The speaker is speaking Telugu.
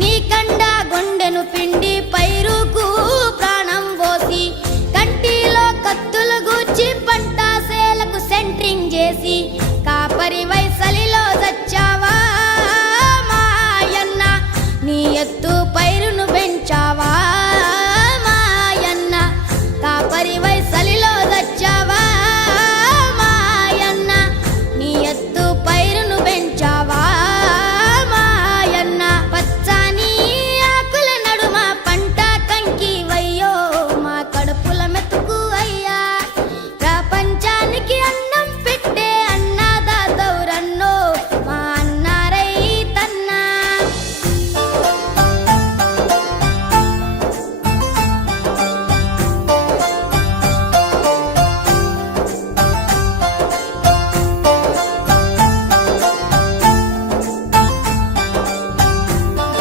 నీ కండ గుండెను పిండి పైరుకు ప్రాణం పోసి కంటిలో కత్తులు గూర్చి పంట సేలకు సెంట్రింగ్ చేసి కాపరి వైసలిలో చచ్చావా మాయన్న నీ ఎత్తు